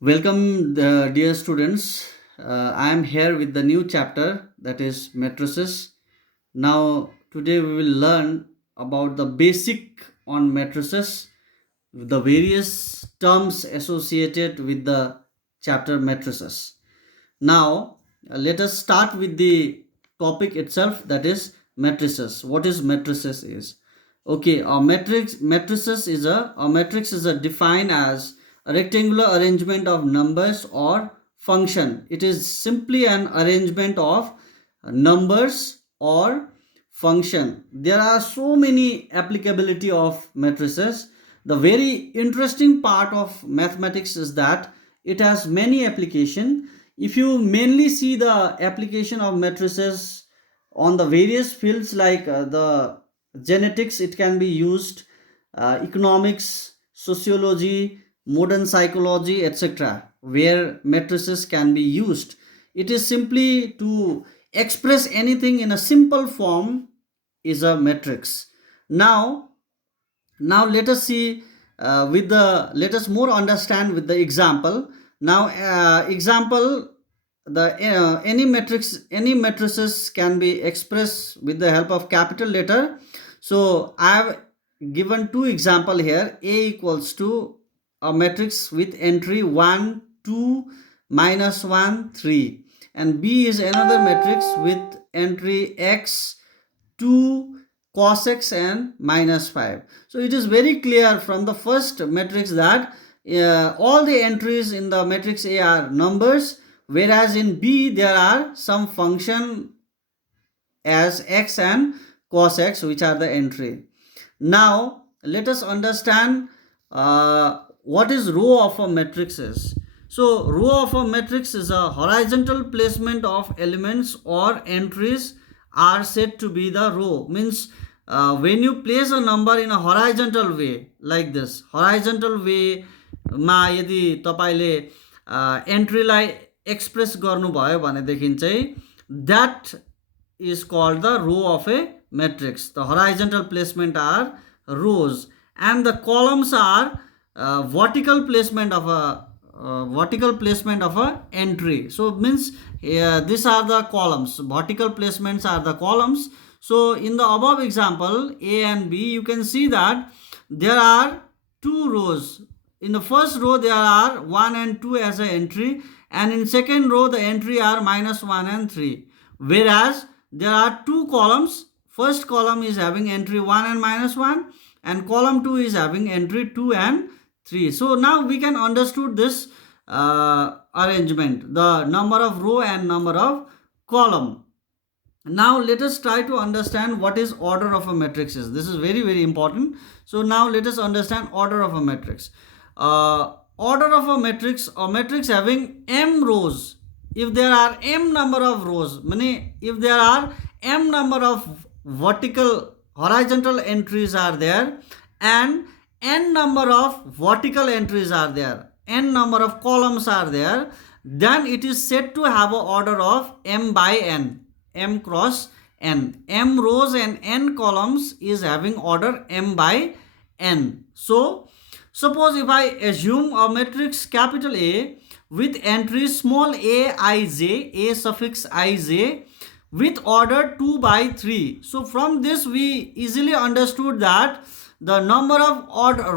Welcome, dear students. I am here with the new chapter that is matrices. Now, today we will learn about the basic on matrices, the various terms associated with the chapter matrices. Now, let us start with the topic itself, that is matrices. What is matrices is? Okay, a matrix is a defined as a rectangular arrangement of numbers or function. It is simply an arrangement of numbers or function. There are so many applicability of matrices. The very interesting part of mathematics is that it has many application. If you mainly see the application of matrices on the various fields like the genetics, it can be used, economics, sociology, modern psychology, etc., where matrices can be used. It is simply to express anything in a simple form is a matrix. Now let us see, let us more understand with the example. Now example, the any matrices can be expressed with the help of capital letter. So I have given two example here. A equals to a matrix with entry 1 2 minus 1 3, and B is another matrix with entry x 2 cos x and minus 5. So it is very clear from the first matrix that all the entries in the matrix A are numbers, whereas in B there are some function as x and cos x, which are the entry. Now let us understand what is row of a matrix is. So row of a matrix is a horizontal placement of elements or entries are said to be the row. Means when you place a number in a horizontal way like this, horizontal way मा यदि तपाईँले एन्ट्रीलाई express गर्नुभयो भनेदेखि चाहिँ that is called the row of a matrix. The horizontal placement are rows, and the columns are vertical placement of a entry. So means these are the columns. Vertical placements are the columns. So in the above example A and B, you can see that there are two rows. In the first row there are 1 and 2 as an entry, and in second row the entry are minus 1 and 3. Whereas there are two columns. First column is having entry 1 and minus 1, and column 2 is having entry 2 and 3. So now we can understood this arrangement, the number of row and number of column. Now let us try to understand what is order of a matrix is. This is very important. So now let us understand order of a matrix. Order of a matrix having m rows. If there are m number of rows, meaning if there are m number of horizontal entries are there, and n number of vertical entries are there, n number of columns are there, then it is said to have an order of m by n, m cross n. M rows and n columns is having order m by n. So suppose if I assume a matrix capital A with entries small a ij, a suffix ij, with order 2 by 3. So from this we easily understood that the number of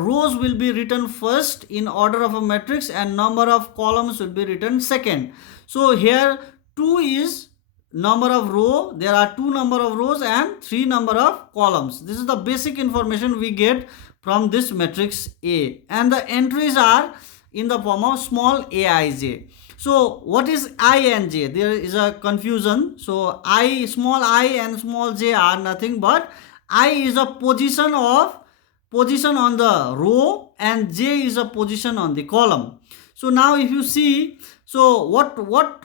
rows will be written first in order of a matrix, and number of columns will be written second. So here 2 is number of row, there are 2 number of rows and 3 number of columns. This is the basic information we get from this matrix A, and the entries are in the form of small aij. So what is I and j? There is a confusion. So small I and small j are nothing but I is a position on the row, and j is a position on the column. So now if you see, so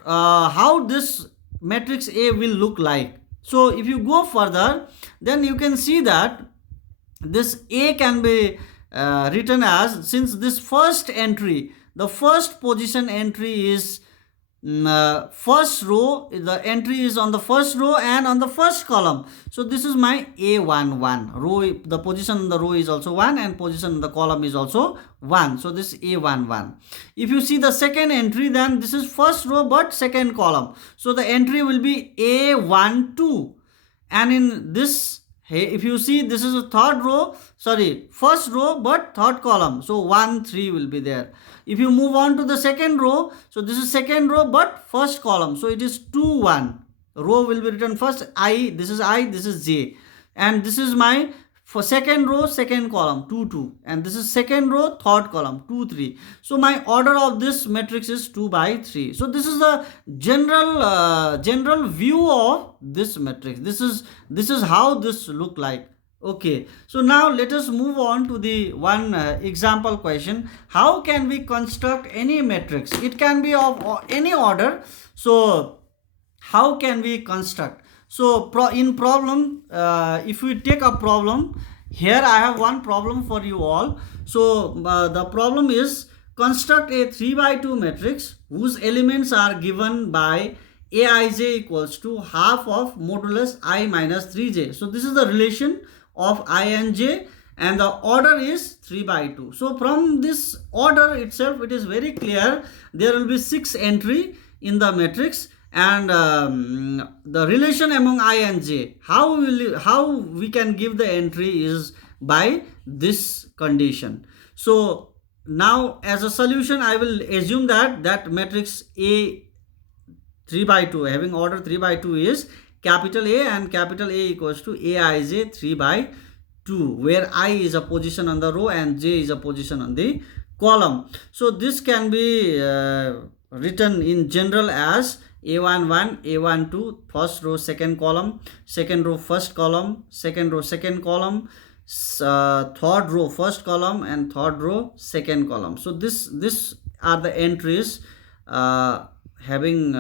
how this matrix A will look like. So if you go further, then you can see that this A can be written as, since this first entry, the first position entry is first row, the entry is on the first row and on the first column. So this is my A11 row. The position in the row is also 1 and position in the column is also 1. So this is A11. If you see the second entry, then this is first row but second column. So the entry will be A12. And in this, if you see, this is a third row, sorry, first row but third column. So 1, 3 will be there. If you move on to the second row, so this is second row but first column. So it is 2, 1. Row will be written first, I, this is J. And this is my for second row, second column, 2, 2. And this is second row, third column, 2, 3. So my order of this matrix is 2 by 3. So this is the general view of this matrix. This is how this look like. Okay, so now let us move on to the one example question. How can we construct any matrix? It can be of any order. So how can we construct? So in problem, if we take a problem, here I have one problem for you all. So the problem is, construct a 3 by 2 matrix whose elements are given by Aij equals to half of modulus I minus 3j. So this is the relation of I and j, and the order is 3 by 2. So from this order itself, it is very clear there will be 6 entry in the matrix, and the relation among I and j, how we can give the entry is by this condition. So now as a solution, I will assume that matrix A 3 by 2 having order 3 by 2 is capital A, and capital A equals to Aij 3 by 2, where I is a position on the row and j is a position on the column. So this can be written in general as A11, A12, first row, second column, second row, first column, second row, second column, third row, first column, and third row, second column. So this are the entries having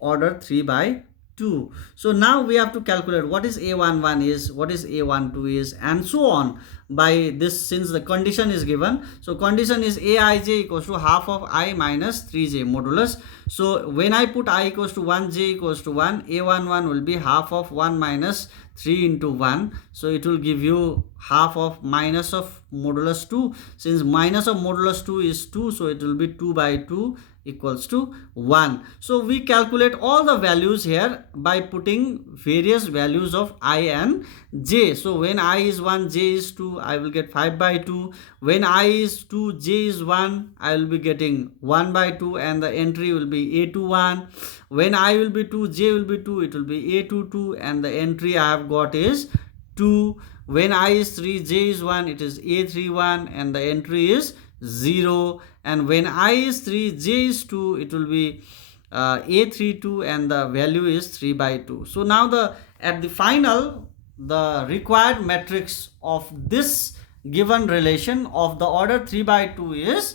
order 3 by 2. So now we have to calculate what is A11 is, what is A12 is, and so on by this, since the condition is given. So condition is Aij equals to half of I minus 3j modulus. So when I put I equals to 1, j equals to 1, A11 will be half of 1 minus 3 into 1. So it will give you half of minus of modulus 2. Since minus of modulus 2 is 2, so it will be 2 by 2 equals to 1. So we calculate all the values here by putting various values of I and j. So when I is 1, j is 2, I will get 5 by 2. When I is 2, j is 1, I will be getting 1 by 2, and the entry will be A21. When I will be 2, j will be 2, it will be A22, and the entry I have got is 2. When I is 3, j is 1, it is A31, and the entry is 0. And when I is 3, j is 2, it will be A32, and the value is 3 by 2. So now at the final, the required matrix of this given relation of the order 3 by 2 is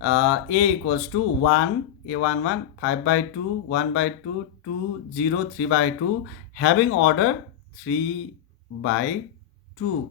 A equals to 1, A11, 5 by 2, 1 by 2, 2, 0, 3 by 2, having order 3 by 2.